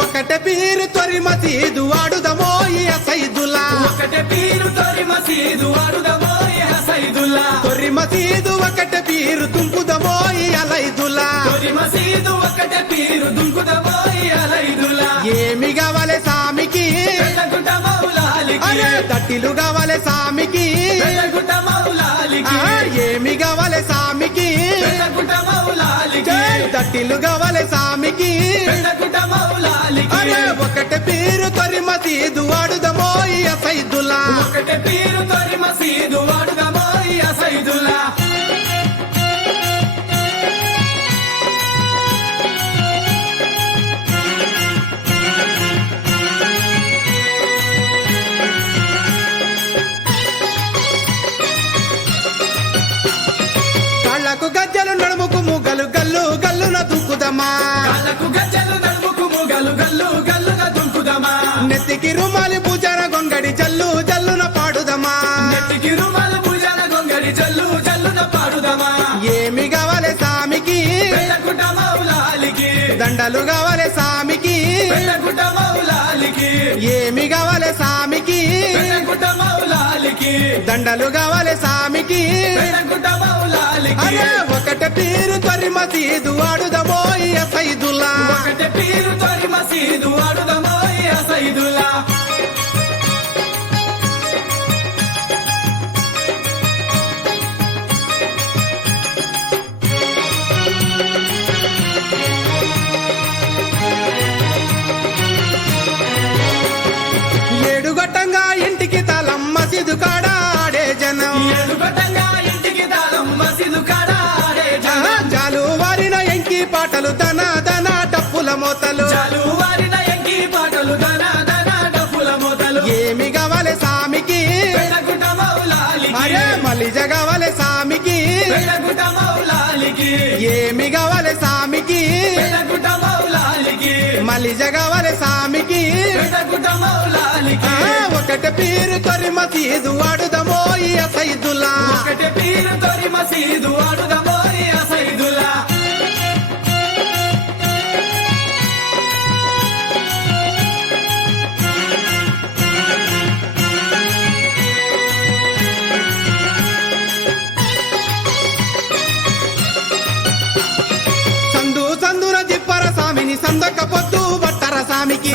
ఒకటే పీరు తొరి మసీదు ఆడుదమో ఈ సైదుల్లా ఒకటే పీరు తొరి మసీదు ఆడుదమో ఈ సైదుల్లా తొరి మసీదు ఒకటే పీరు తుంపుదమో ఈ అలైదుల్లా తొరి మసీదు ఒకటే పీరు దుంకుదమో ఈ అలైదుల్లా ఏమి కావాలి సామికి వెళ్ళగుంట మౌలాలికి అరే తట్టిలు కావాలి సామికి వెళ్ళగుంట మౌలాలికి ఏమి కావాలి సామికి వెళ్ళగుంట మౌలాలికి తట్టిలు కావాలి సామికి వెళ్ళగుంట మౌలాలికి అరే ఒకటే పీరు తొరి మసీదు ఆడుదమో ఈ సైదుల్లా ఒకటే పీరు తొరి మసీదు ఆడుదమో ఈ సైదుల్లా కాళ్ళకు గజ్జలు నడుముకు ముగలు గల్లు గల్లున దుక్కుదమా కాళ్ళకు గజ్జలు నడుముకు ముగలు గల్లు గల్లున దుంకుదమా నెత్తికి రుమాలి పూజార గొంగడి జల్లు జల్లున పాడుదమా నెత్తికి రుమాలు పూజన గొంగడి జల్లు జల్లున పాడుదమా ఏమి కావాలి సామికి వెళ్ళగుంట మౌలాలికి దండలు కావాలి సామికి వెళ్ళగుంట మౌలాలికి ఏమి కావాలి సామికి వెళ్ళగుంట మౌలాలికి దండలు కావాలి సామికి వెళ్ళగుంట మౌలాలికి అరే ఒకటే పీరు తొరి మసీదు ఆడుదమో ఈ సైదుల్లా ఒకటే పీరు తొరి మసీదు ఆడుదమో ఈ సైదుల్లా ఏడుగొట్టంగా ఇంటికి తలం మసీదు కాడ ఆడే జనం ఏడుగొట్టంగా ఇంటికి తాళం మసీదు కాడ ఆడే జనం. జాలు వారిన ఎంకి పాటలు దన దన డప్పుల మోతలు చాలు వారిన ఎంకి పాటలు దన దన డప్పుల మోతలు ఏమి కావాలి సామికి వెళ్ళగుంట మౌలాలికి అరే మలిజ కావాలి సామికి వెళ్ళగుంట మౌలాలికి ఏమి కావాలి సామికి వెళ్ళగుంట మౌలాలికి మలిజ కావాలి సామికి వెళ్ళగుంట మౌలాలికి ఒకటే పీరు తొరి మసీదు ఆడుదమో ఈ సైదుల్లా ఒకటే పీరు తొరి మసీదు ఆడుదమో ఈ సైదుల్లా సందు సందున జిప్పర సామిని సందొక్క పొద్దు బట్టర సామికి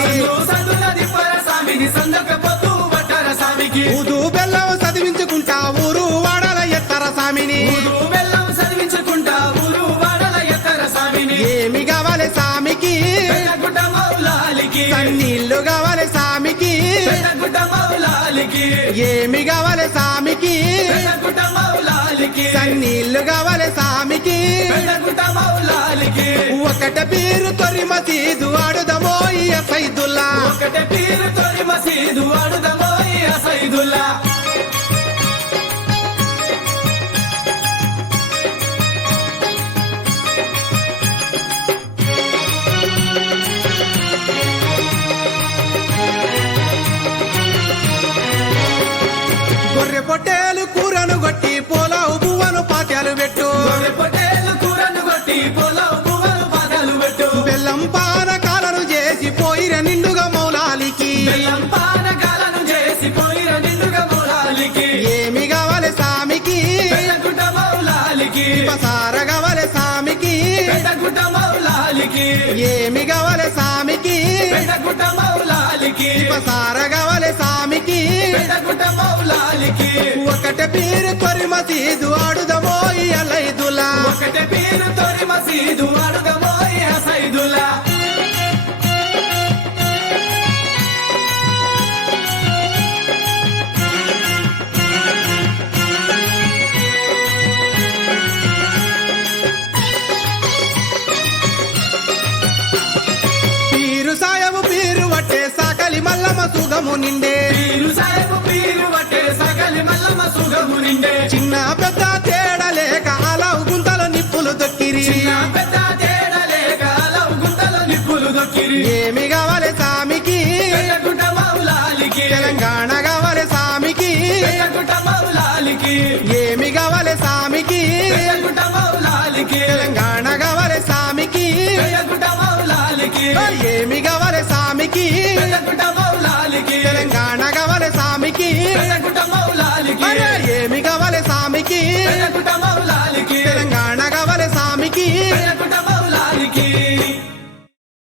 సందుల దిప్పర సామిని సందక పొద్దు బట్టర సామికి ఊదు బెల్లం చదివించుకుంటా ఊరు వాడల ఎత్తర సామిని ఊరు బెల్లం చదివించుకుంటా ఊరు వాడల ఎత్తర సామిని ఏమి కావాలి సామికి వెళ్ళగుంట మౌలాలికి సన్నీళ్లు కావాలి సామికి వెళ్ళగుంట మౌలాలికి ఏమి కావాలి సామికి వెళ్ళగుంట మౌలాలికి సన్నీళ్లు కావాలి సామికి వెళ్ళగుంట మౌలాలికి ఒకటే పీరు తొరి మసీదు ఆడుదమో ఈ సైదుల్లా ఒకటే పీరు తొరి మసీదు ఆడుదమో ఈ సైదుల్లా గొర్రె పొట్టేలు కూరను గొట్టి పోలావు పువ్వను పాత్యాలు పెట్టు గొర్రె పొట్టేలు కూరను కొట్టి పొలం పువ్వులు పాదాలు పెట్టు బెల్లం పానకాలను చేసి పోయిర నిండుగా మౌలాలికి బెల్లం పానకాలను చేసి పోయిన నిండుగా మౌలాలికి ఏమి కావాలి సామికి వెళ్ళగుంట మౌలాలికి పసార కావాలి సామికి వెళ్ళగుంట మౌలాలికి ఏమి కావాలి సామికి వెళ్ళగుంట మౌలాలికి పసార కావాలి సామికి వెళ్ళగుంట మౌలాలికి ఒకటే పీరు తొరి మసీదు ఆడుదమో ఈ అలైదులా ఒకటే పీరు తొరి మసీదు ఆడుదమో ఈ సైదుల్లా పీరు సాయము పీరు వట్టే సాకలి మల్లమ సుగము నిండే పీరు సాయపు పీరు వట్టే సగలి మల్లమ్మ సుగము నిండే చిన్న పెద్ద తేడలేక అలావు గుంతలో నిప్పులు దొక్కిరి చిన్న పెద్ద తేడలేక అలవు గుంతలో నిప్పులు దొక్కిరి ఏమి కావాలి సామికి వెళ్ళగుంట మౌలాలికి తెలంగాణ కావాలి సామికి వెళ్ళగుంట మౌలాలికి ఏమి కావాలి సామికి వెళ్ళగుంట మౌలాలికి తెలంగాణ కావాలి సామికి వెళ్ళగుంట మౌలాలికి ఏమి కావాలి